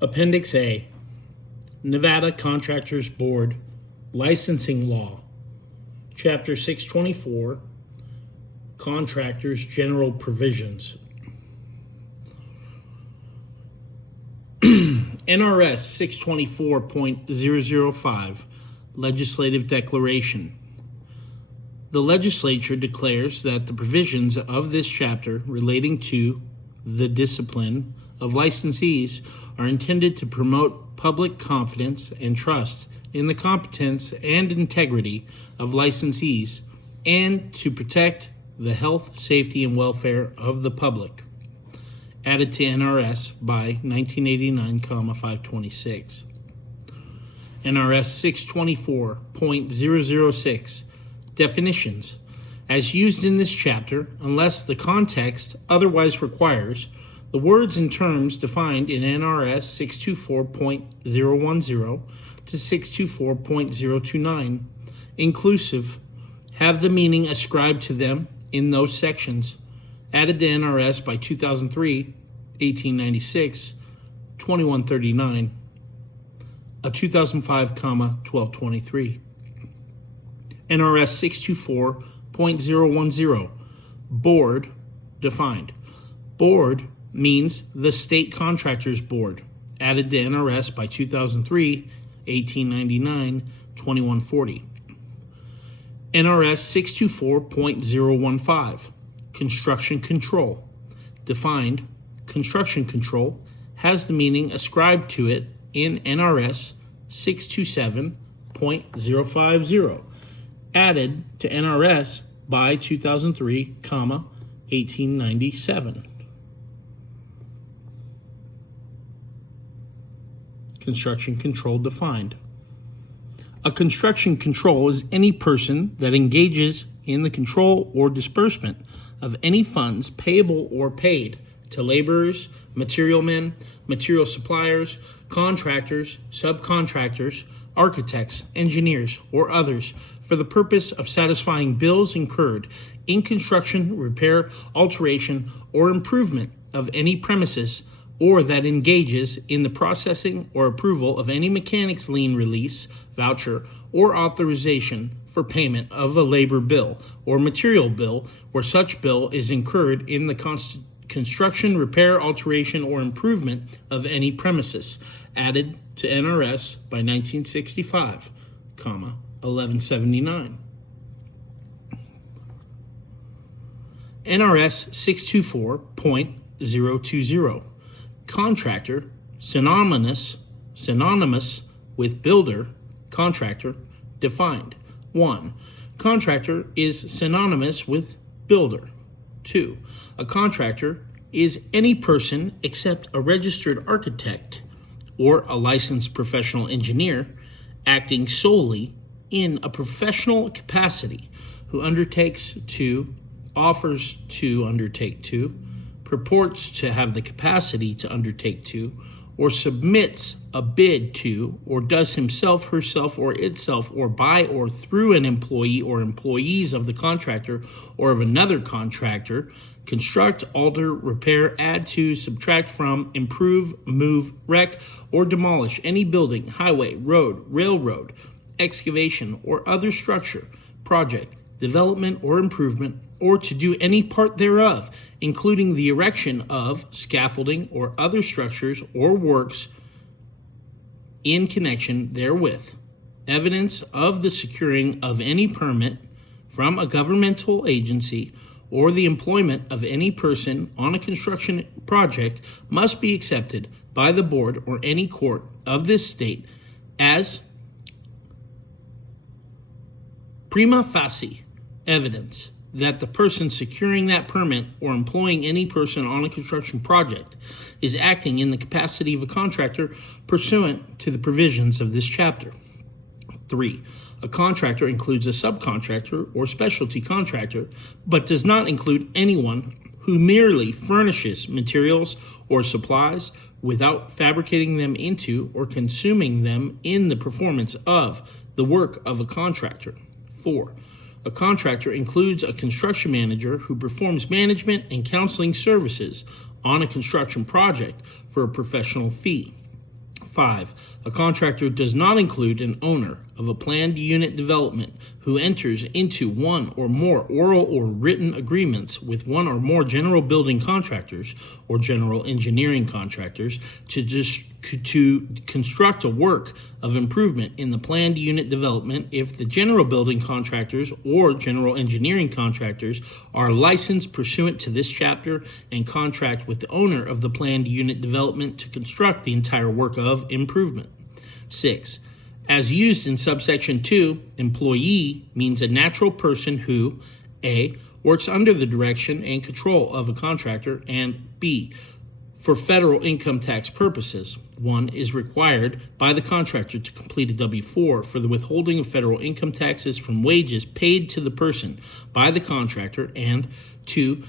Appendix A, Nevada Contractors Board, Licensing Law, Chapter 624, Contractors General Provisions. NRS 624.005, Legislative Declaration. The legislature declares that the provisions of this chapter relating to the discipline of licensees are intended to promote public confidence and trust in the competence and integrity of licensees and to protect the health, safety, and welfare of the public. Added to NRS by 1989,526. NRS 624.006, Definitions. As used in this chapter, unless the context otherwise requires, the words and terms defined in NRS 624.010 to 624.029, inclusive, have the meaning ascribed to them in those sections. Added to NRS by 2003, 1896, 2139, a 2005, 1223. NRS 624.010, Board, defined. Board means the State Contractors Board, added to NRS by 2003, 1899, 2140. NRS 624.015, Construction Control, defined. Construction control has the meaning ascribed to it in NRS 627.050, added to NRS by 2003, 1897. Construction control defined. A construction control is any person that engages in the control or disbursement of any funds payable or paid to laborers, material men, material suppliers, contractors, subcontractors, architects, engineers, or others for the purpose of satisfying bills incurred in construction, repair, alteration, or improvement of any premises, or that engages in the processing or approval of any mechanic's lien release, voucher, or authorization for payment of a labor bill or material bill where such bill is incurred in the construction, repair, alteration, or improvement of any premises, added to NRS by 1965, 1179. NRS 624.020, Contractor, synonymous with builder, contractor, defined. 1. Contractor is synonymous with builder. 2. A contractor is any person except a registered architect or a licensed professional engineer acting solely in a professional capacity who undertakes to, offers to undertake to, purports to have the capacity to undertake to, or submits a bid to, or does himself, herself, or itself, or by or through an employee or employees of the contractor or of another contractor, construct, alter, repair, add to, subtract from, improve, move, wreck, or demolish any building, highway, road, railroad, excavation, or other structure, project, development, or improvement, or to do any part thereof, including the erection of scaffolding or other structures or works in connection therewith. Evidence of the securing of any permit from a governmental agency or the employment of any person on a construction project must be accepted by the board or any court of this state as prima facie evidence that the person securing that permit or employing any person on a construction project is acting in the capacity of a contractor pursuant to the provisions of this chapter. 3. A contractor includes a subcontractor or specialty contractor, but does not include anyone who merely furnishes materials or supplies without fabricating them into or consuming them in the performance of the work of a contractor. 4. A contractor includes a construction manager who performs management and counseling services on a construction project for a professional fee. 5. A contractor does not include an owner of a planned unit development who enters into one or more oral or written agreements with one or more general building contractors or general engineering contractors to construct a work of improvement in the planned unit development if the general building contractors or general engineering contractors are licensed pursuant to this chapter and contract with the owner of the planned unit development to construct the entire work of improvement. 6. As used in subsection 2, employee means a natural person who A. works under the direction and control of a contractor, and B. for federal income tax purposes. 1 is required by the contractor to complete a W-4 for the withholding of federal income taxes from wages paid to the person by the contractor, and 2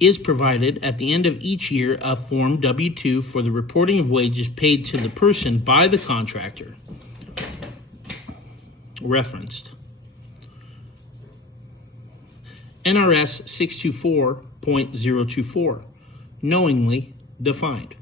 is provided at the end of each year a Form W-2 for the reporting of wages paid to the person by the contractor. Referenced. NRS 624.024, knowingly defined.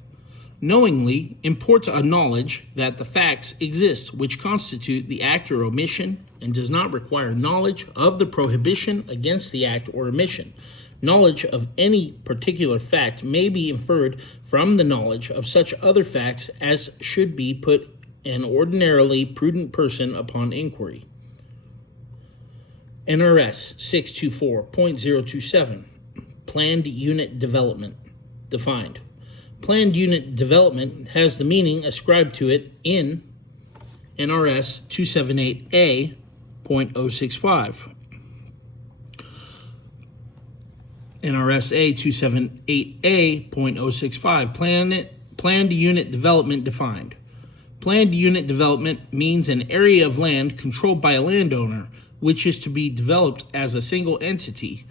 Knowingly imports a knowledge that the facts exist which constitute the act or omission and does not require knowledge of the prohibition against the act or omission. Knowledge of any particular fact may be inferred from the knowledge of such other facts as should be put an ordinarily prudent person upon inquiry. NRS 624.027, planned unit development, defined. Planned unit development has the meaning ascribed to it in NRS 278A.065. NRS A 278A.065, planned unit development defined. Planned unit development means an area of land controlled by a landowner which is to be developed as a single entity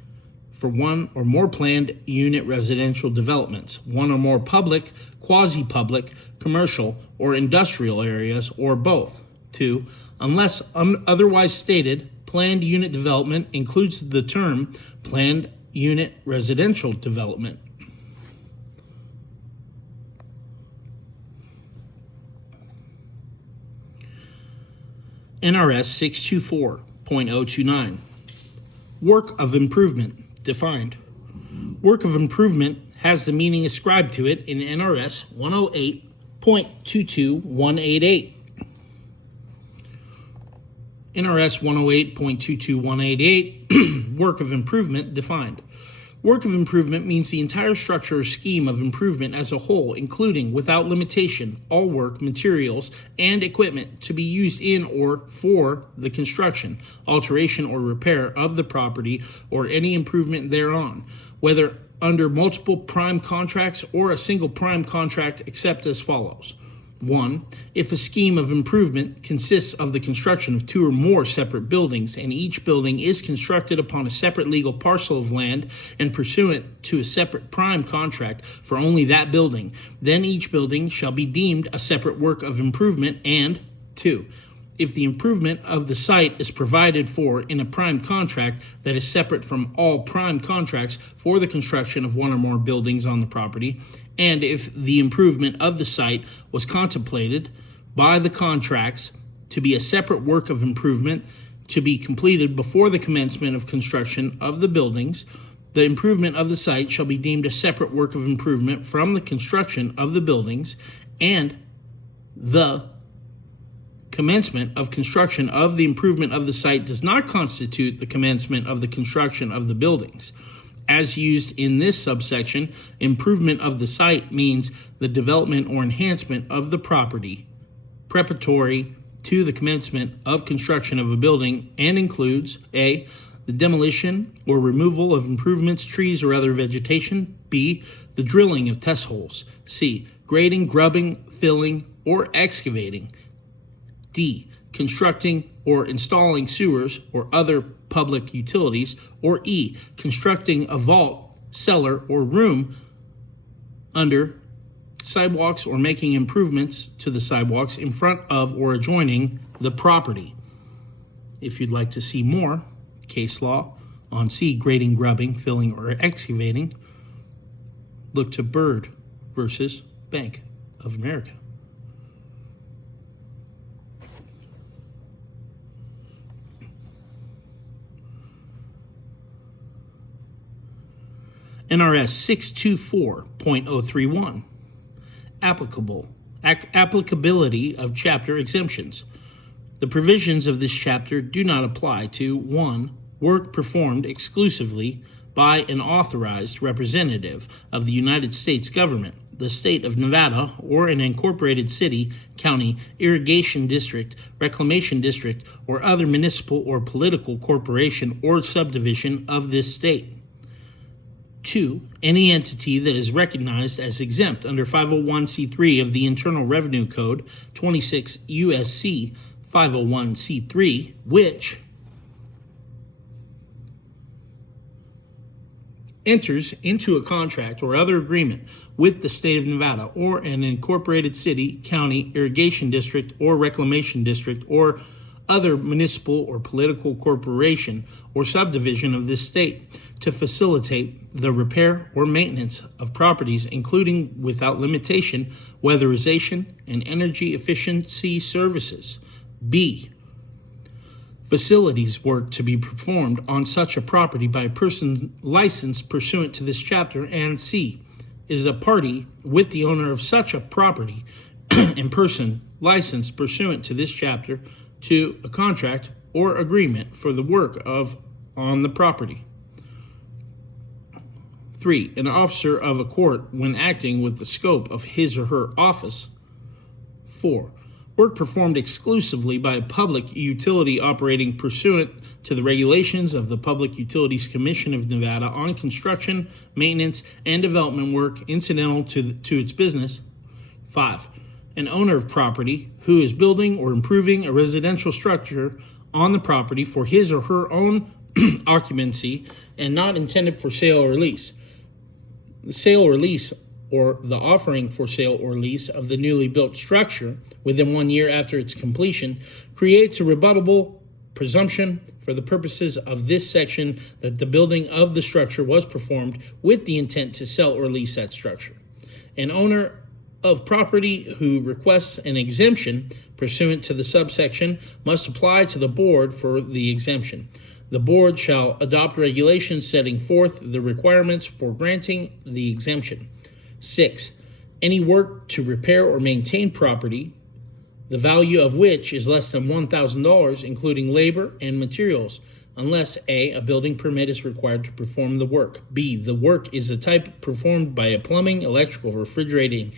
for one or more planned unit residential developments, one or more public, quasi-public, commercial, or industrial areas, or both. 2. Unless otherwise stated, planned unit development includes the term planned unit residential development. NRS 624.029, work of improvement, defined. Work of improvement has the meaning ascribed to it in NRS 108.22188. NRS 108.22188, work of improvement, defined. Work of improvement means the entire structure or scheme of improvement as a whole, including, without limitation, all work, materials, and equipment to be used in or for the construction, alteration, or repair of the property or any improvement thereon, whether under multiple prime contracts or a single prime contract, except as follows. 1. If a scheme of improvement consists of the construction of 2 or more separate buildings, and each building is constructed upon a separate legal parcel of land and pursuant to a separate prime contract for only that building, then each building shall be deemed a separate work of improvement. And 2. If the improvement of the site is provided for in a prime contract that is separate from all prime contracts for the construction of 1 or more buildings on the property, and if the improvement of the site was contemplated by the contracts to be a separate work of improvement to be completed before the commencement of construction of the buildings, the improvement of the site shall be deemed a separate work of improvement from the construction of the buildings, and the commencement of construction of the improvement of the site does not constitute the commencement of the construction of the buildings. As used in this subsection, improvement of the site means the development or enhancement of the property preparatory to the commencement of construction of a building, and includes A. the demolition or removal of improvements, trees, or other vegetation. B. the drilling of test holes. C. grading, grubbing, filling, or excavating. D. constructing or installing sewers or other public utilities. Or E. constructing a vault, cellar, or room under sidewalks or making improvements to the sidewalks in front of or adjoining the property. If you'd like to see more case law on C, grading, grubbing, filling, or excavating, look to Byrd versus Bank of America. NRS 624.031. Applicability of chapter exemptions. The provisions of this chapter do not apply to 1. Work performed exclusively by an authorized representative of the United States government, the state of Nevada, or an incorporated city, county, irrigation district, reclamation district, or other municipal or political corporation or subdivision of this state. 2. Any entity that is recognized as exempt under 501c3 of the Internal Revenue Code, 26 U.S.C. 501c3, which enters into a contract or other agreement with the state of Nevada or an incorporated city, county, irrigation district, or reclamation district, or other municipal or political corporation or subdivision of this state to facilitate the repair or maintenance of properties, including without limitation, weatherization and energy efficiency services. B. Facilities work to be performed on such a property by a person licensed pursuant to this chapter, and C. is a party with the owner of such a property and person licensed pursuant to this chapter to a contract or agreement for the work on the property. 3. An officer of a court when acting with the scope of his or her office. 4. Work performed exclusively by a public utility operating pursuant to the regulations of the Public Utilities Commission of Nevada on construction, maintenance, and development work incidental to its business. 5. An owner of property who is building or improving a residential structure on the property for his or her own occupancy and not intended for sale or lease. The sale or lease or the offering for sale or lease of the newly built structure within 1 year after its completion creates a rebuttable presumption for the purposes of this section that the building of the structure was performed with the intent to sell or lease that structure. An owner of property who requests an exemption pursuant to the subsection must apply to the board for the exemption. The board shall adopt regulations setting forth the requirements for granting the exemption. 6. Any work to repair or maintain property, the value of which is less than $1,000, including labor and materials, unless A, a building permit is required to perform the work. B, the work is a type performed by a plumbing, electrical, refrigeration,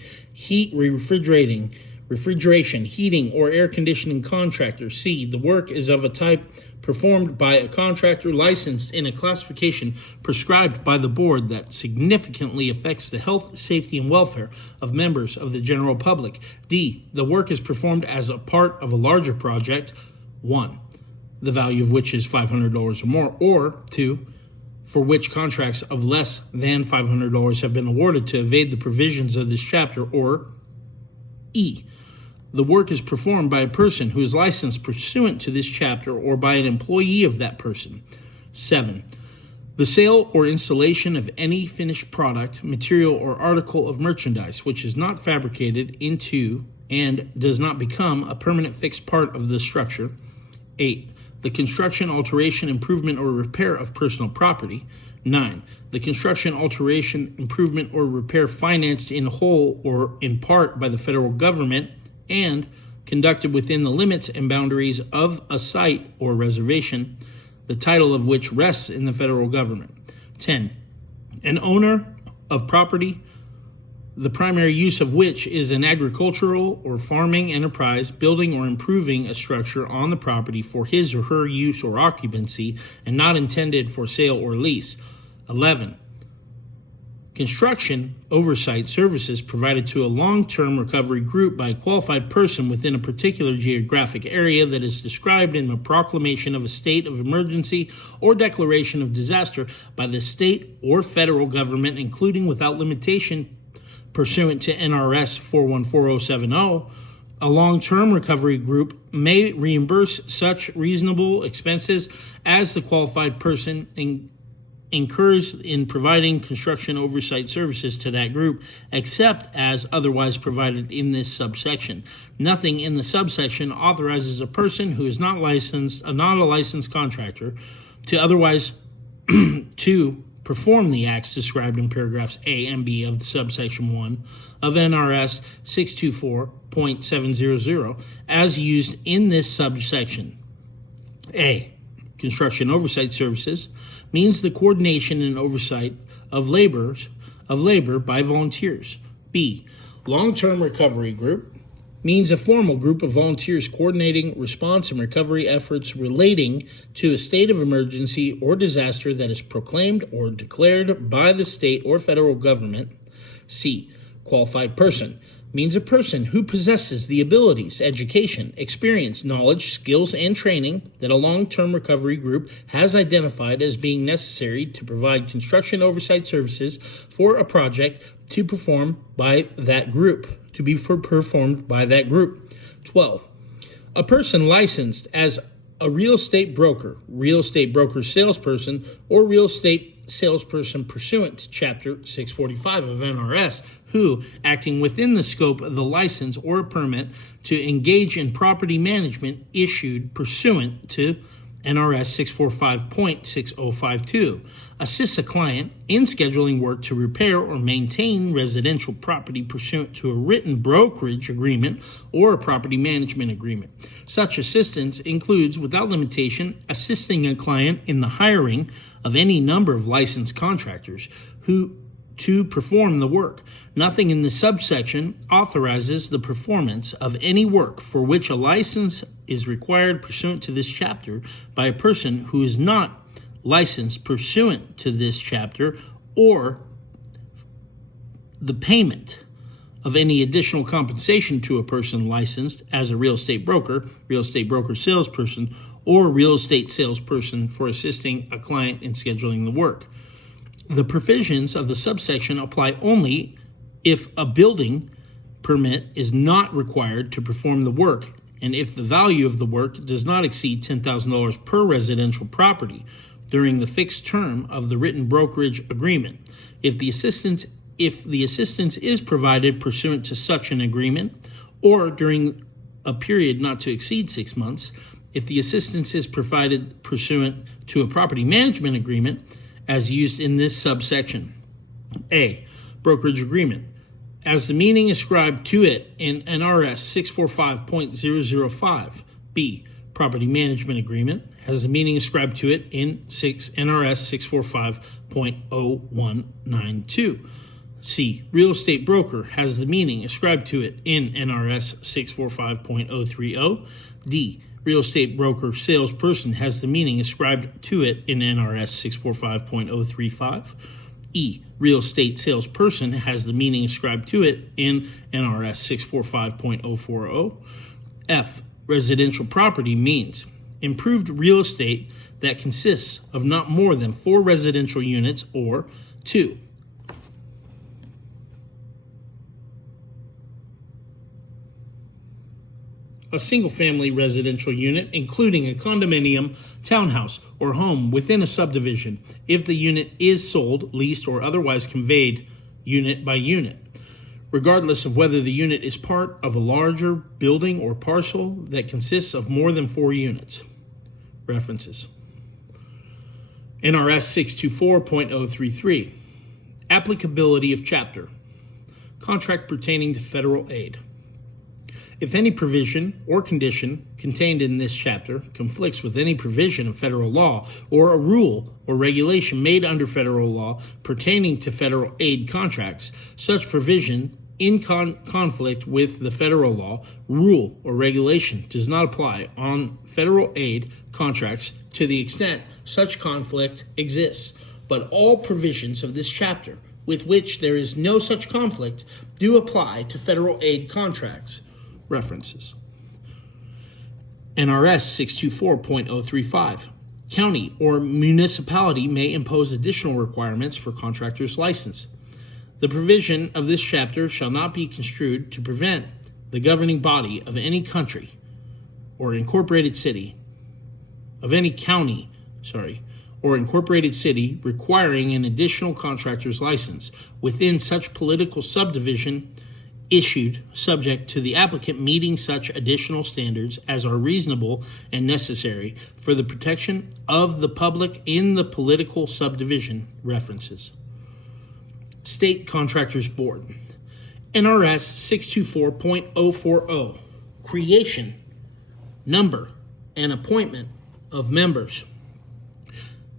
heating, or air conditioning contractor. C, the work is of a type performed by a contractor licensed in a classification prescribed by the board that significantly affects the health, safety, and welfare of members of the general public. D, the work is performed as a part of a larger project. 1, the value of which is $500 or more, or 2, for which contracts of less than $500 have been awarded to evade the provisions of this chapter, or E, the work is performed by a person who is licensed pursuant to this chapter or by an employee of that person. 7, the sale or installation of any finished product, material, or article of merchandise which is not fabricated into and does not become a permanent fixed part of the structure. 8, the construction, alteration, improvement, or repair of personal property. 9, the construction, alteration, improvement, or repair financed in whole or in part by the federal government and conducted within the limits and boundaries of a site or reservation, the title of which rests in the federal government. 10, an owner of property, the primary use of which is an agricultural or farming enterprise, building or improving a structure on the property for his or her use or occupancy and not intended for sale or lease. 11, construction oversight services provided to a long-term recovery group by a qualified person within a particular geographic area that is described in a proclamation of a state of emergency or declaration of disaster by the state or federal government, including without limitation pursuant to NRS 414070. A long-term recovery group may reimburse such reasonable expenses as the qualified person incurs in providing construction oversight services to that group, except as otherwise provided in this subsection. Nothing in the subsection authorizes a person who is not a licensed contractor to otherwise to perform the acts described in paragraphs A and B of subsection 1 of NRS 624.700 as used in this subsection. A. Construction oversight services means the coordination and oversight of labor by volunteers. B. Long-term recovery group means a formal group of volunteers coordinating response and recovery efforts relating to a state of emergency or disaster that is proclaimed or declared by the state or federal government. C. Qualified person means a person who possesses the abilities, education, experience, knowledge, skills, and training that a long-term recovery group has identified as being necessary to provide construction oversight services for a project to perform by that group. 12. A person licensed as a real estate broker salesperson, or real estate salesperson pursuant to Chapter 645 of NRS, who, acting within the scope of the license or permit to engage in property management issued pursuant to NRS 645.6052, assists a client in scheduling work to repair or maintain residential property pursuant to a written brokerage agreement or a property management agreement. Such assistance includes, without limitation, assisting a client in the hiring of any number of licensed contractors to perform the work. Nothing in the subsection authorizes the performance of any work for which a license is required pursuant to this chapter by a person who is not licensed pursuant to this chapter, or the payment of any additional compensation to a person licensed as a real estate broker salesperson, or real estate salesperson for assisting a client in scheduling the work. The provisions of the subsection apply only if a building permit is not required to perform the work, and if the value of the work does not exceed $10,000 per residential property during the fixed term of the written brokerage agreement. If the assistance is provided pursuant to such an agreement, or during a period not to exceed 6 months, if the assistance is provided pursuant to a property management agreement as used in this subsection. A. Brokerage agreement, as the meaning ascribed to it in NRS 645.005. B. Property management agreement, has the meaning ascribed to it in NRS 645.0192. C. Real estate broker, has the meaning ascribed to it in NRS 645.030. D. Real estate broker salesperson, has the meaning ascribed to it in NRS 645.035. E. Real estate salesperson, has the meaning ascribed to it in NRS 645.040. F. Residential property means improved real estate that consists of not more than 4 residential units, or 2. A single-family residential unit, including a condominium, townhouse, or home within a subdivision, if the unit is sold, leased, or otherwise conveyed unit by unit, regardless of whether the unit is part of a larger building or parcel that consists of more than 4 units. References. NRS 624.033. Applicability of chapter. Contract pertaining to federal aid. If any provision or condition contained in this chapter conflicts with any provision of federal law or a rule or regulation made under federal law pertaining to federal aid contracts, such provision in conflict with the federal law, rule, or regulation does not apply on federal aid contracts to the extent such conflict exists. But all provisions of this chapter with which there is no such conflict do apply to federal aid contracts. References. NRS 624.035. County or municipality may impose additional requirements for contractor's license. The provision of this chapter shall not be construed to prevent the governing body of any country or incorporated city, of any county, or incorporated city requiring an additional contractor's license within such political subdivision issued subject to the applicant meeting such additional standards as are reasonable and necessary for the protection of the public in the political subdivision. References. State Contractors Board. NRS 624.040. Creation, number, and appointment of members.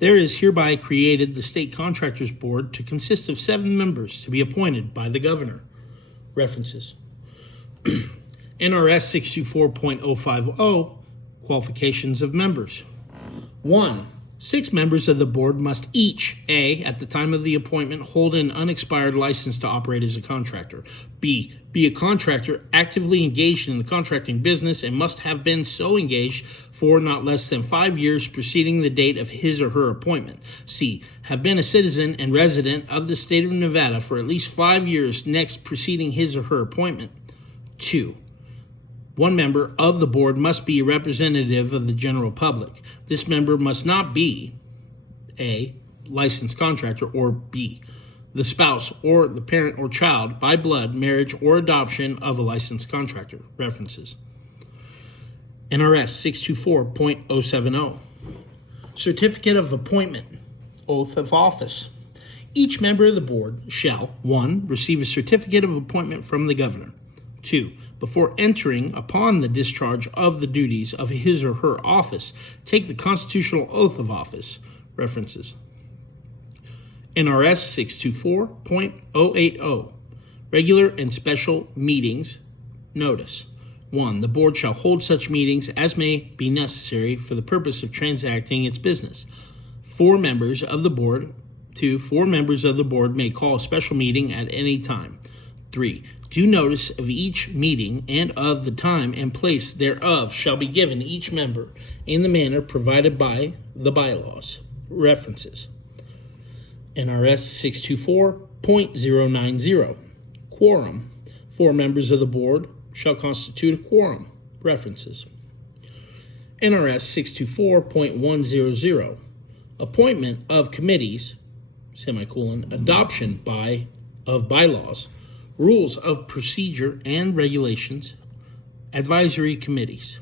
There is hereby created the State Contractors Board to consist of 7 members to be appointed by the governor. References. NRS 624.050. Qualifications of members. 1. 6 members of the board must each, A, at the time of the appointment, hold an unexpired license to operate as a contractor. B, be a contractor actively engaged in the contracting business and must have been so engaged for not less than 5 years preceding the date of his or her appointment. C, have been a citizen and resident of the state of Nevada for at least 5 years next preceding his or her appointment. 2. 1 member of the board must be a representative of the general public. This member must not be A, licensed contractor, or B, the spouse or the parent or child by blood, marriage, or adoption of a licensed contractor. References. NRS 624.070. Certificate of Appointment. Oath of Office. Each member of the board shall, 1, receive a certificate of appointment from the governor. 2, before entering upon the discharge of the duties of his or her office, take the constitutional oath of office. References. NRS 624.080. Regular and special meetings. Notice. 1. The board shall hold such meetings as may be necessary for the purpose of transacting its business. 4 members of the board. 2. 4 members of the board may call a special meeting at any time. 3. Due notice of each meeting and of the time and place thereof shall be given each member in the manner provided by the bylaws. References. NRS 624.090. Quorum. 4 members of the board shall constitute a quorum. References. NRS 624.100. Appointment of committees, adoption of bylaws, rules of procedure and regulations, advisory committees.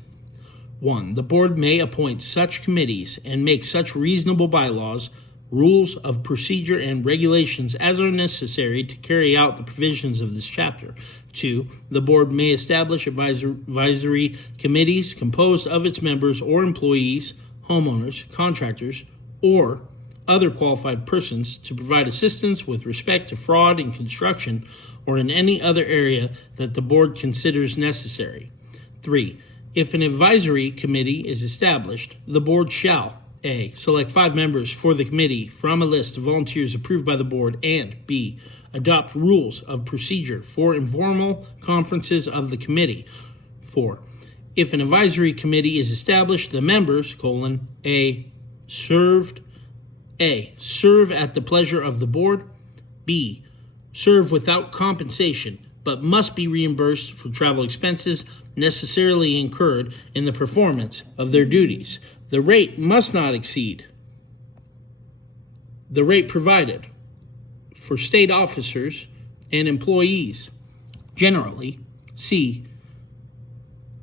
1. The board may appoint such committees and make such reasonable bylaws, rules of procedure and regulations as are necessary to carry out the provisions of this chapter. 2. The board may establish advisory committees composed of its members or employees, homeowners, contractors, or other qualified persons to provide assistance with respect to fraud in construction or in any other area that the board considers necessary. 3. If an advisory committee is established, the board shall A. Select 5 members for the committee from a list of volunteers approved by the board, and B. Adopt rules of procedure for informal conferences of the committee. 4. If an advisory committee is established, the members, serve at the pleasure of the board. B. Serve without compensation, but must be reimbursed for travel expenses necessarily incurred in the performance of their duties. The rate must not exceed the rate provided for state officers and employees. Generally, C.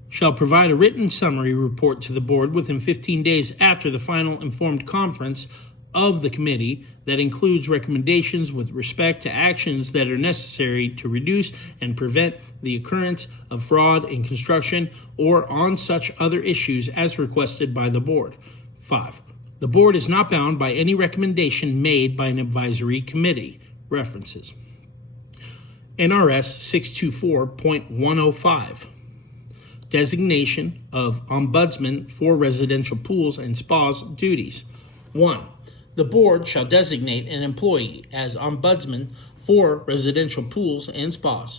Shall provide a written summary report to the board within 15 days after the final informed conference of the committee that includes recommendations with respect to actions that are necessary to reduce and prevent the occurrence of fraud in construction or on such other issues as requested by the board. 5. The board is not bound by any recommendation made by an advisory committee. References. NRS 624.105. Designation of Ombudsman for Residential Pools and Spas Duties. 1. The board shall designate an employee as ombudsman for residential pools and spas.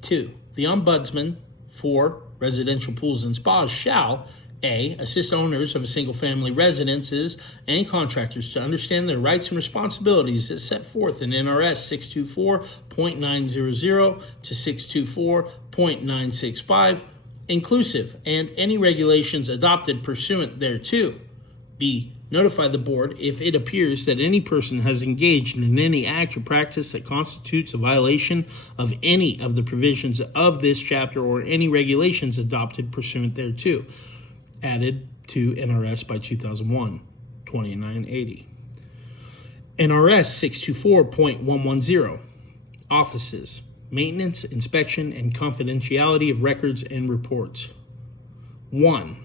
2. The ombudsman for residential pools and spas shall A. Assist owners of single-family residences and contractors to understand their rights and responsibilities as set forth in NRS 624.900 to 624.965, inclusive, and any regulations adopted pursuant thereto. B. Notify the board if it appears that any person has engaged in any act or practice that constitutes a violation of any of the provisions of this chapter or any regulations adopted pursuant thereto. Added to NRS by 2001, 2980. NRS 624.110. Offices, maintenance, inspection, and confidentiality of records and reports. 1.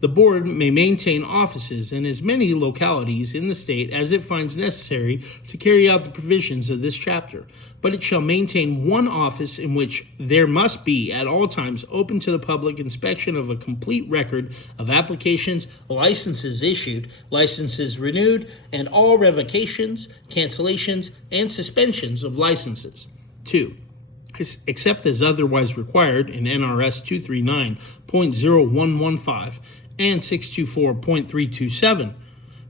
The board may maintain offices in as many localities in the state as it finds necessary to carry out the provisions of this chapter, but it shall maintain one office in which there must be at all times open to the public inspection of a complete record of applications, licenses issued, licenses renewed, and all revocations, cancellations, and suspensions of licenses. 2. Except as otherwise required in NRS 239.0115 and 624.327,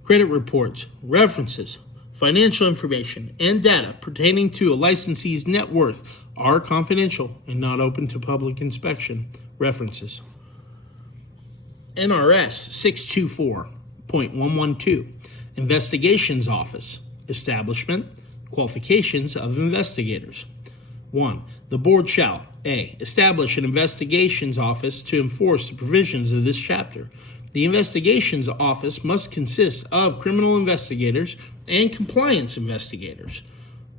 credit reports, references, financial information, and data pertaining to a licensee's net worth are confidential and not open to public inspection. References. NRS 624.112, Investigations Office, Establishment, Qualifications of Investigators. 1. The board shall, A. Establish an investigations office to enforce the provisions of this chapter. The investigations office must consist of criminal investigators and compliance investigators.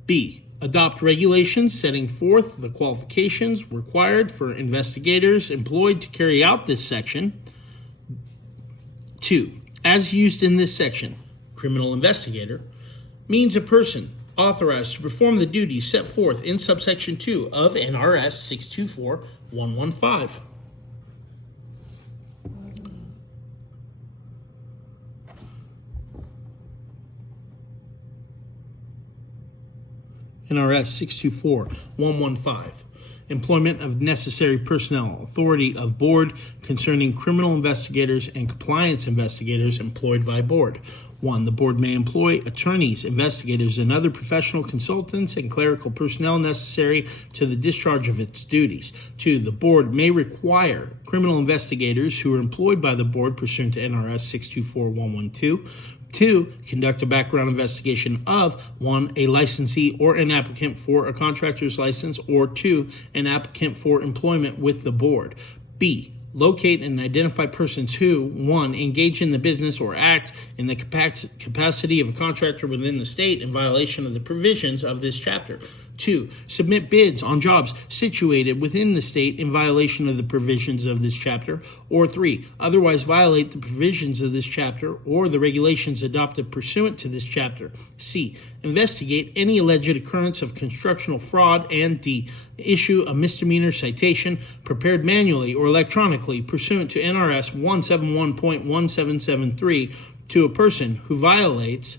B. Adopt regulations setting forth the qualifications required for investigators employed to carry out this section. 2. As used in this section, criminal investigator means a person authorized to perform the duties set forth in subsection 2 of NRS 624.115. NRS 624.115. Employment of necessary personnel, authority of board concerning criminal investigators and compliance investigators employed by board. 1. The board may employ attorneys, investigators, and other professional consultants and clerical personnel necessary to the discharge of its duties. 2. The board may require criminal investigators who are employed by the board pursuant to NRS 624.112. 2. Conduct a background investigation of 1. A licensee or an applicant for a contractor's license, or 2. An applicant for employment with the board. B. Locate and identify persons who, 1. Engage in the business or act in the capacity of a contractor within the state in violation of the provisions of this chapter. 2. Submit bids on jobs situated within the state in violation of the provisions of this chapter. Or 3. Otherwise violate the provisions of this chapter or the regulations adopted pursuant to this chapter. C. Investigate any alleged occurrence of constructional fraud. And D. Issue a misdemeanor citation prepared manually or electronically pursuant to NRS 171.1773 to a person who violates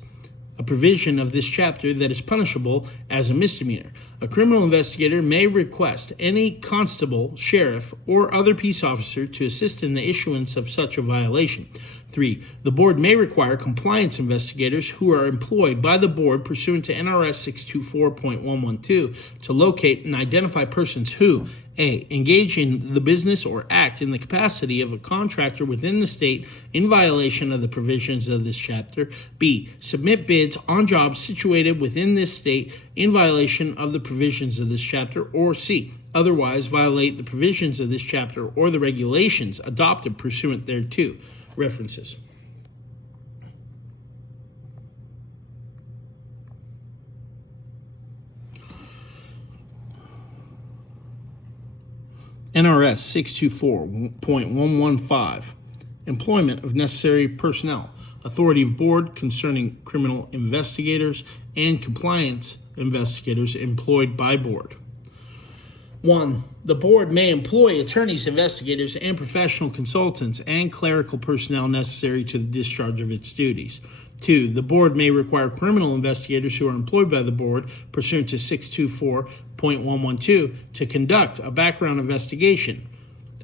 a provision of this chapter that is punishable as a misdemeanor. A criminal investigator may request any constable, sheriff, or other peace officer to assist in the issuance of such a violation. 3. The board may require compliance investigators who are employed by the board pursuant to NRS 624.112 to locate and identify persons who, A. Engage in the business or act in the capacity of a contractor within the state in violation of the provisions of this chapter. B. Submit bids on jobs situated within this state in violation of the provisions of this chapter. Or C. Otherwise violate the provisions of this chapter or the regulations adopted pursuant thereto. References. NRS 624.115. Employment of necessary personnel, authority of board concerning criminal investigators and compliance investigators employed by board. 1. The board may employ attorneys, investigators, and professional consultants and clerical personnel necessary to the discharge of its duties. 2. The board may require criminal investigators who are employed by the board pursuant to 624.112 to conduct a background investigation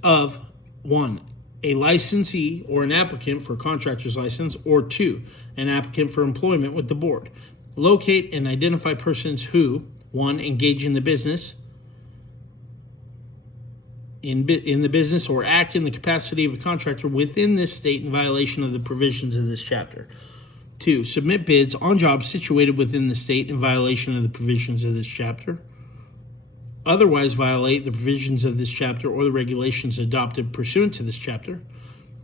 of 1. A licensee or an applicant for a contractor's license, or 2. An applicant for employment with the board. Locate and identify persons who, 1. Engage in the business in the business or act in the capacity of a contractor within this state in violation of the provisions of this chapter. 2. Submit bids on jobs situated within the state in violation of the provisions of this chapter. Otherwise violate the provisions of this chapter or the regulations adopted pursuant to this chapter.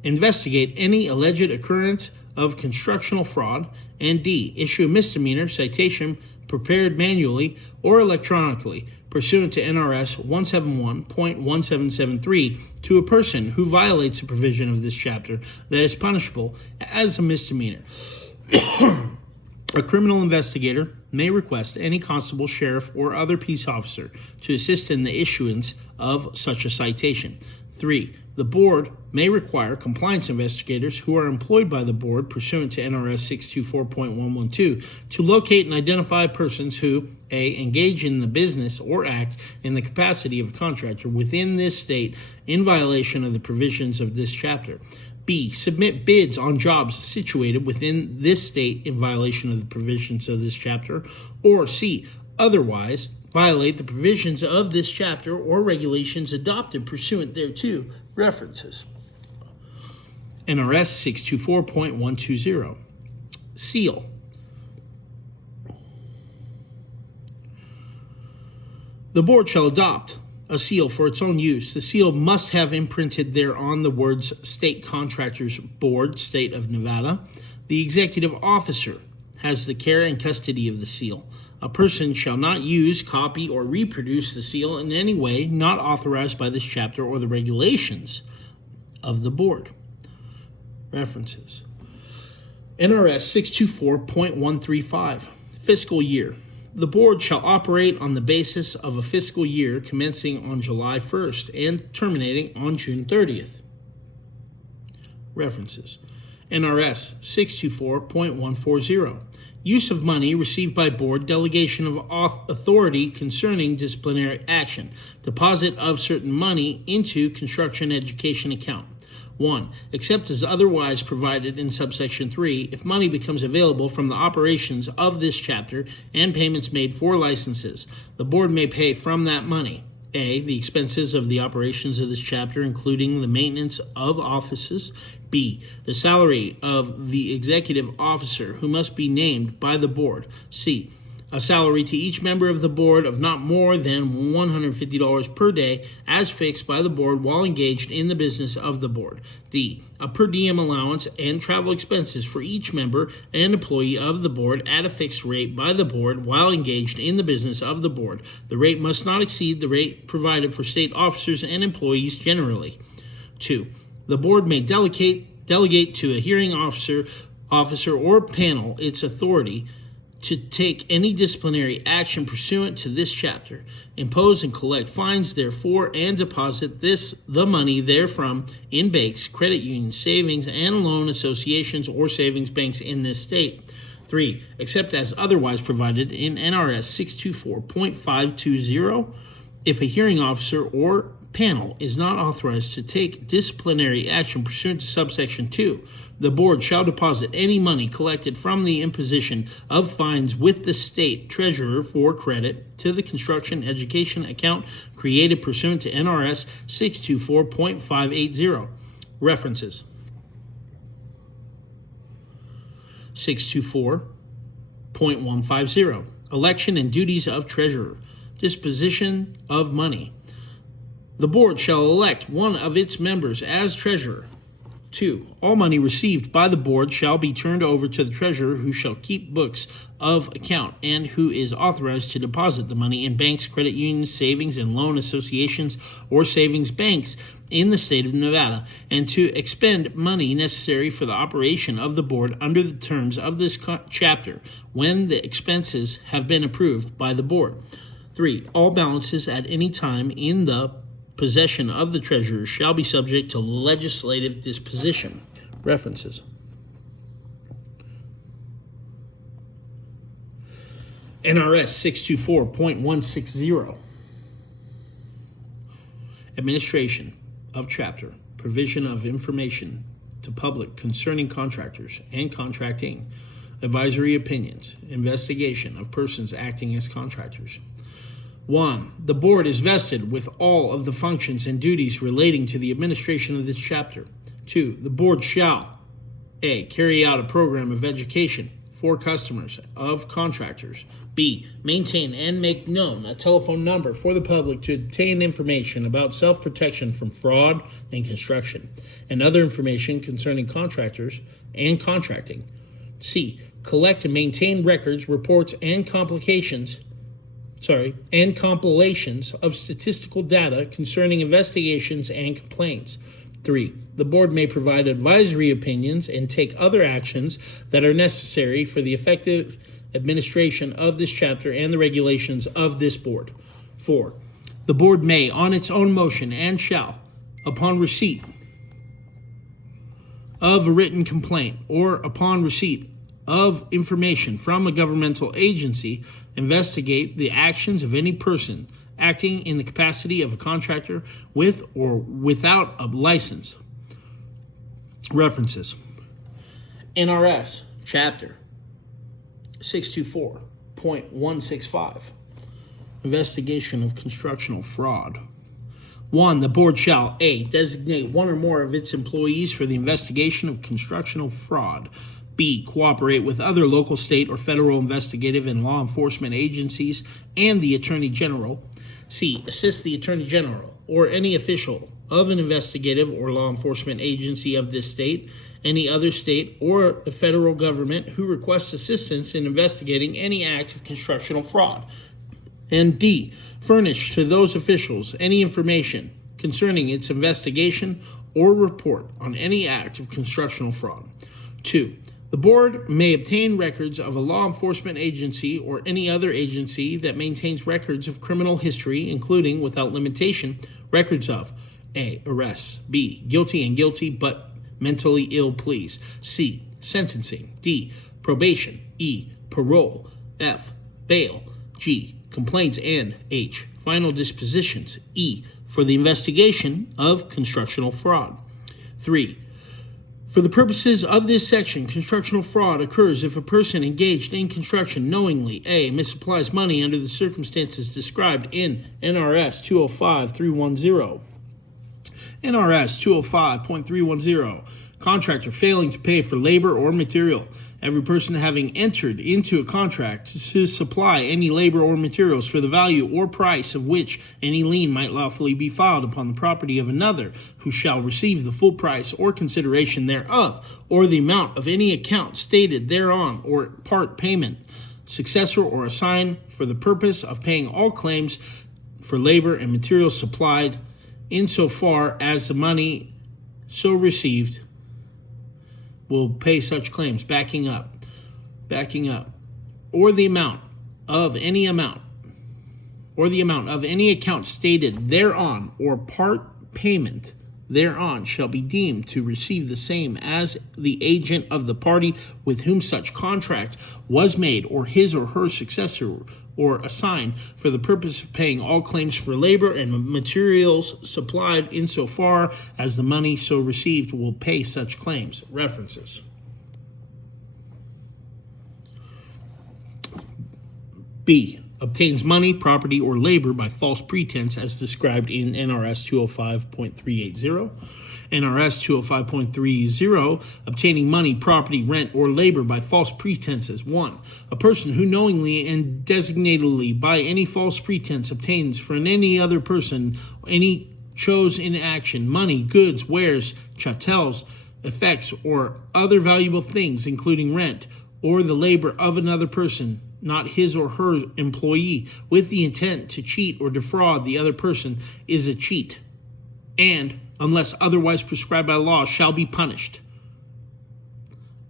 Investigate any alleged occurrence of constructional fraud. And D. Issue a misdemeanor citation prepared manually or electronically pursuant to NRS 171.1773 to a person who violates a provision of this chapter that is punishable as a misdemeanor. A criminal investigator may request any constable, sheriff, or other peace officer to assist in the issuance of such a citation. 3. The board may require compliance investigators who are employed by the board pursuant to NRS 624.112 to locate and identify persons who, A, engage in the business or act in the capacity of a contractor within this state in violation of the provisions of this chapter. B. Submit bids on jobs situated within this state in violation of the provisions of this chapter. Or C. Otherwise violate the provisions of this chapter or regulations adopted pursuant thereto. References. NRS 624.120. Seal. The board shall adopt a seal for its own use. The seal must have imprinted thereon the words State Contractors Board, State of Nevada. The executive officer has the care and custody of the seal. A person shall not use, copy, or reproduce the seal in any way not authorized by this chapter or the regulations of the board. References. NRS 624.135. Fiscal year. The board shall operate on the basis of a fiscal year commencing on July 1st and terminating on June 30th. References. NRS 624.140. Use of money received by board, delegation of authority concerning disciplinary action, deposit of certain money into construction education account. 1. Except as otherwise provided in subsection 3, if money becomes available from the operations of this chapter and payments made for licenses, the board may pay from that money. A. The expenses of the operations of this chapter, including the maintenance of offices. B. The salary of the executive officer who must be named by the board. C. A salary to each member of the board of not more than $150 per day as fixed by the board while engaged in the business of the board. D. A per diem allowance and travel expenses for each member and employee of the board at a fixed rate by the board while engaged in the business of the board. The rate must not exceed the rate provided for state officers and employees generally. 2. The board may delegate to a hearing officer or panel its authority to take any disciplinary action pursuant to this chapter, impose and collect fines therefore, and deposit the money therefrom in banks, credit unions, savings and loan associations, or savings banks in this state. 3. Except as otherwise provided in NRS 624.520, if a hearing officer or panel is not authorized to take disciplinary action pursuant to subsection 2, the board shall deposit any money collected from the imposition of fines with the state treasurer for credit to the construction education account created pursuant to NRS 624.580. References. 624.150. Election and duties of treasurer. Disposition of money. The board shall elect one of its members as treasurer. 2. All money received by the board shall be turned over to the treasurer, who shall keep books of account and who is authorized to deposit the money in banks, credit unions, savings and loan associations, or savings banks in the state of Nevada, and to expend money necessary for the operation of the board under the terms of this chapter when the expenses have been approved by the board. 3. All balances at any time in the possession of the treasurer shall be subject to legislative disposition. References. NRS 624.160. Administration of chapter. Provision of information to public concerning contractors and contracting. Advisory opinions. Investigation of persons acting as contractors. 1. The board is vested with all of the functions and duties relating to the administration of this chapter. 2. The board shall A. Carry out a program of education for customers of contractors. B. Maintain and make known a telephone number for the public to obtain information about self-protection from fraud in construction and other information concerning contractors and contracting. C. Collect and maintain records, reports, and compilations of statistical data concerning investigations and complaints. 3. The board may provide advisory opinions and take other actions that are necessary for the effective administration of this chapter and the regulations of this board. 4. The board may, on its own motion, and shall, upon receipt of a written complaint or upon receipt of information from a governmental agency, investigate the actions of any person acting in the capacity of a contractor with or without a license. References: NRS Chapter 624.165, Investigation of Constructional Fraud. 1. The board shall A. Designate one or more of its employees for the investigation of constructional fraud. B. Cooperate with other local, state, or federal investigative and law enforcement agencies and the Attorney General. C. Assist the Attorney General or any official of an investigative or law enforcement agency of this state, any other state, or the federal government who requests assistance in investigating any act of constructional fraud. And D. Furnish to those officials any information concerning its investigation or report on any act of constructional fraud. 2. The board may obtain records of a law enforcement agency or any other agency that maintains records of criminal history, including, without limitation, records of A. Arrests. B. Guilty and guilty but mentally ill pleas. C. Sentencing. D. Probation. E. Parole. F. Bail. G. Complaints. And H. Final dispositions. E. For the investigation of constructional fraud. 3. For the purposes of this section, constructional fraud occurs if a person engaged in construction knowingly A. misapplies money under the circumstances described in NRS 205.310. NRS 205.310, contractor failing to pay for labor or material. Every person having entered into a contract to supply any labor or materials for the value or price of which any lien might lawfully be filed upon the property of another, who shall receive the full price or consideration thereof, or the amount of any account stated thereon, or part payment, successor or assign, for the purpose of paying all claims for labor and materials supplied, insofar as the money so received will pay such claims, backing up, or the amount of any account stated thereon, or part payment thereon, shall be deemed to receive the same as the agent of the party with whom such contract was made, or his or her successor or assigned, for the purpose of paying all claims for labor and materials supplied, insofar as the money so received will pay such claims. References: B. Obtains money, property, or labor by false pretense as described in NRS 205.380. NRS 205.30, obtaining money, property, rent, or labor by false pretenses. 1. A person who knowingly and designatedly by any false pretense obtains from any other person any chose in action, money, goods, wares, chattels, effects, or other valuable things, including rent, or the labor of another person, not his or her employee, with the intent to cheat or defraud the other person, is a cheat, and, unless otherwise prescribed by law, shall be punished.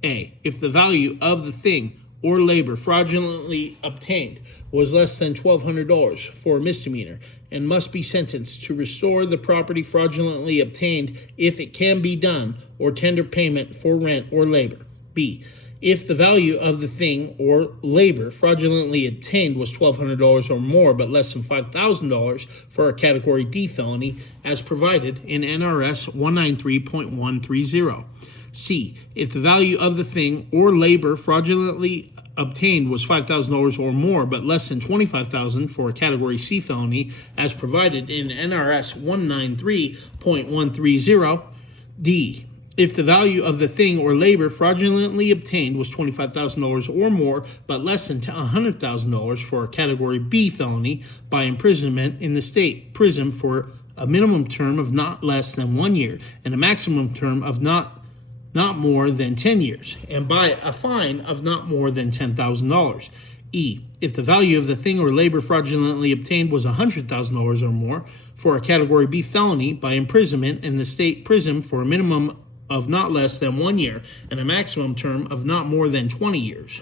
A. If the value of the thing or labor fraudulently obtained was less than $1,200 for a misdemeanor, and must be sentenced to restore the property fraudulently obtained if it can be done, or tender payment for rent or labor. B. If the value of the thing or labor fraudulently obtained was $1,200 or more, but less than $5,000 for a Category D felony, as provided in NRS 193.130. C. If the value of the thing or labor fraudulently obtained was $5,000 or more, but less than $25,000 for a Category C felony, as provided in NRS 193.130. D. If the value of the thing or labor fraudulently obtained was $25,000 or more, but less than $100,000 for a Category B felony, by imprisonment in the state prison for a minimum term of not less than 1 year and a maximum term of not more than 10 years, and by a fine of not more than $10,000. E. If the value of the thing or labor fraudulently obtained was $100,000 or more, for a Category B felony, by imprisonment in the state prison for a minimum of not less than 1 year and a maximum term of not more than 20 years,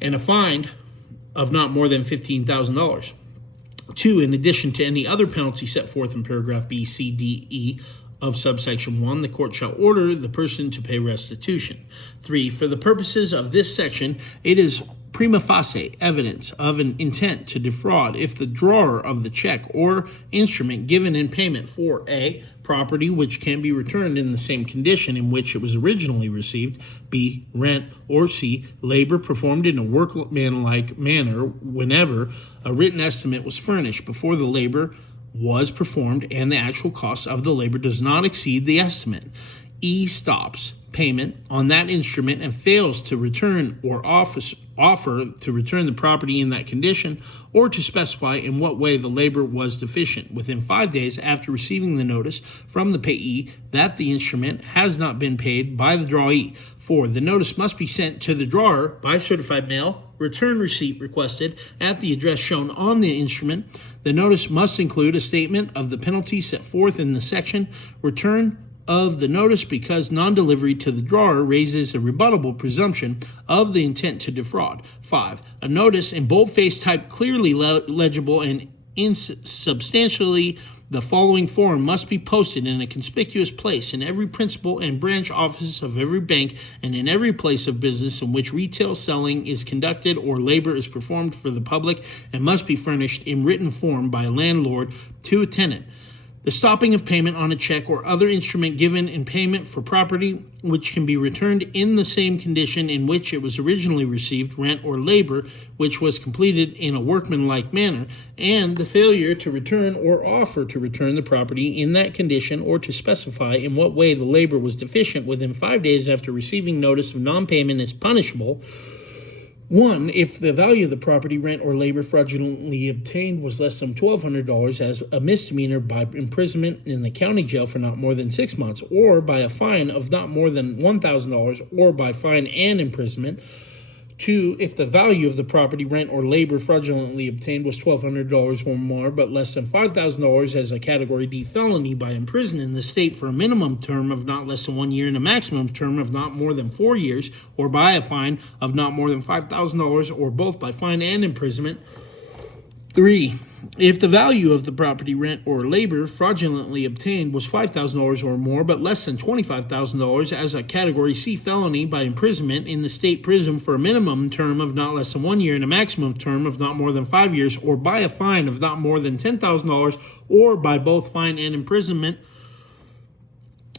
and a fine of not more than $15,000. 2. In addition to any other penalty set forth in paragraph B, C, D, E of subsection 1, the court shall order the person to pay restitution. 3. For the purposes of this section, it is prima facie evidence of an intent to defraud if the drawer of the check or instrument given in payment for A. property which can be returned in the same condition in which it was originally received, B. rent, or C. labor performed in a workmanlike manner whenever a written estimate was furnished before the labor was performed and the actual cost of the labor does not exceed the estimate. E. stops payment on that instrument and fails to return or offer to return the property in that condition, or to specify in what way the labor was deficient within 5 days after receiving the notice from the payee that the instrument has not been paid by the drawee. 4. The notice must be sent to the drawer by certified mail, return receipt requested at the address shown on the instrument. The notice must include a statement of the penalty set forth in the section. Return of the notice because non-delivery to the drawer raises a rebuttable presumption of the intent to defraud. 5. A notice in boldface type, clearly legible and insubstantially the following form must be posted in a conspicuous place in every principal and branch office of every bank and in every place of business in which retail selling is conducted or labor is performed for the public, and must be furnished in written form by a landlord to a tenant. The stopping of payment on a check or other instrument given in payment for property which can be returned in the same condition in which it was originally received, rent or labor which was completed in a workmanlike manner, and the failure to return or offer to return the property in that condition or to specify in what way the labor was deficient within 5 days after receiving notice of non-payment is punishable. 1. If the value of the property, rent, or labor fraudulently obtained was less than $1,200 as a misdemeanor, by imprisonment in the county jail for not more than 6 months, or by a fine of not more than $1,000, or by fine and imprisonment. 2. If the value of the property, rent, or labor fraudulently obtained was $1,200 or more, but less than $5,000 as a Category D felony, by imprisonment in the state for a minimum term of not less than 1 year and a maximum term of not more than 4 years, or by a fine of not more than $5,000, or both by fine and imprisonment. 3. If the value of the property, rent, or labor fraudulently obtained was $5,000 or more, but less than $25,000 as a Category C felony, by imprisonment in the state prison for a minimum term of not less than 1 year and a maximum term of not more than 5 years, or by a fine of not more than $10,000, or by both fine and imprisonment.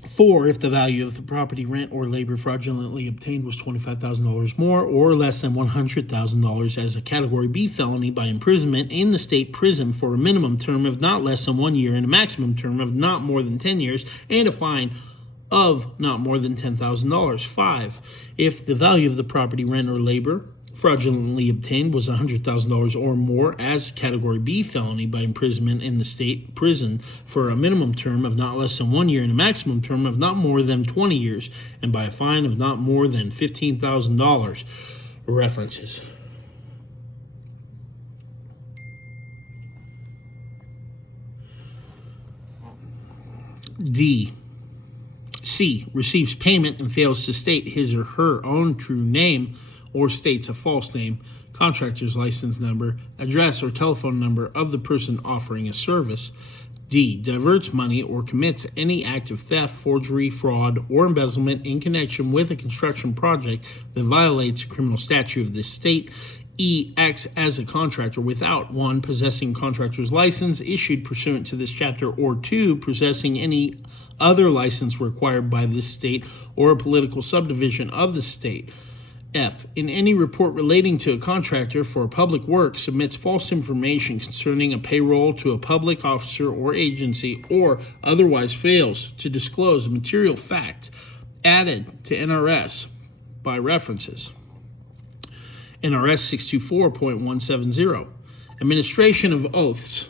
4. If the value of the property, rent, or labor fraudulently obtained was $25,000 more or less than $100,000 as a Category B felony, by imprisonment in the state prison for a minimum term of not less than 1 year and a maximum term of not more than 10 years, and a fine of not more than $10,000. 5. If the value of the property, rent, or labor fraudulently obtained was $100,000 or more as Category B felony, by imprisonment in the state prison for a minimum term of not less than 1 year and a maximum term of not more than 20 years, and by a fine of not more than $15,000. References. D. C. Receives payment and fails to state his or her own true name, or states a false name, contractor's license number, address, or telephone number of the person offering a service. D. Diverts money or commits any act of theft, forgery, fraud, or embezzlement in connection with a construction project that violates a criminal statute of this state. E. Acts as a contractor without 1. Possessing contractor's license issued pursuant to this chapter, or 2. Possessing any other license required by this state or a political subdivision of the state. F. In any report relating to a contractor for a public work submits false information concerning a payroll to a public officer or agency, or otherwise fails to disclose a material fact added to NRS by references. NRS 624.170. Administration of oaths.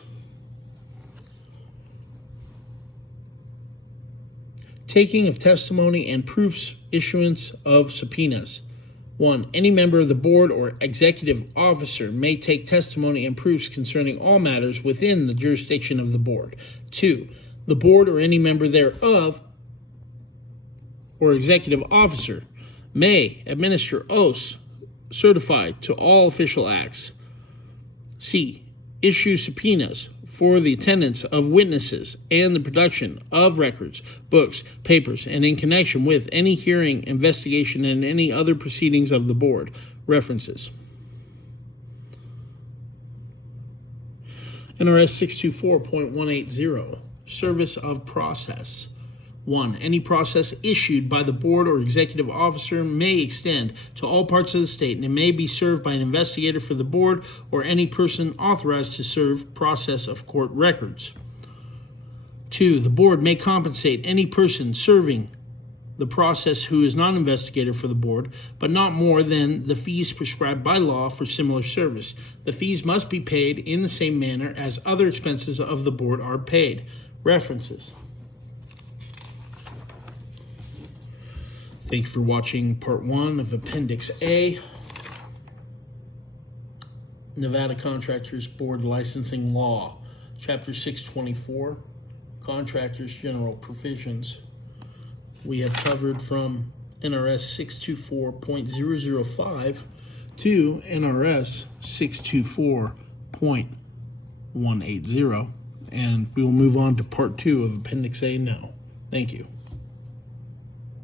Taking of testimony and proofs, issuance of subpoenas. 1. Any member of the board or executive officer may take testimony and proofs concerning all matters within the jurisdiction of the board. 2. The board or any member thereof or executive officer may administer oaths certified to all official acts. C. Issue subpoenas for the attendance of witnesses and the production of records, books, papers, and in connection with any hearing, investigation, and any other proceedings of the board. References. NRS 624.180. Service of process. 1. Any process issued by the board or executive officer may extend to all parts of the state, and it may be served by an investigator for the board or any person authorized to serve process of court records. 2. The board may compensate any person serving the process who is not an investigator for the board, but not more than the fees prescribed by law for similar service. The fees must be paid in the same manner as other expenses of the board are paid. References. Thank you for watching part 1 of Appendix A, Nevada Contractors Board Licensing Law, Chapter 624, Contractors General Provisions. We have covered from NRS 624.005 to NRS 624.180, and we will move on to part 2 of Appendix A now. Thank you.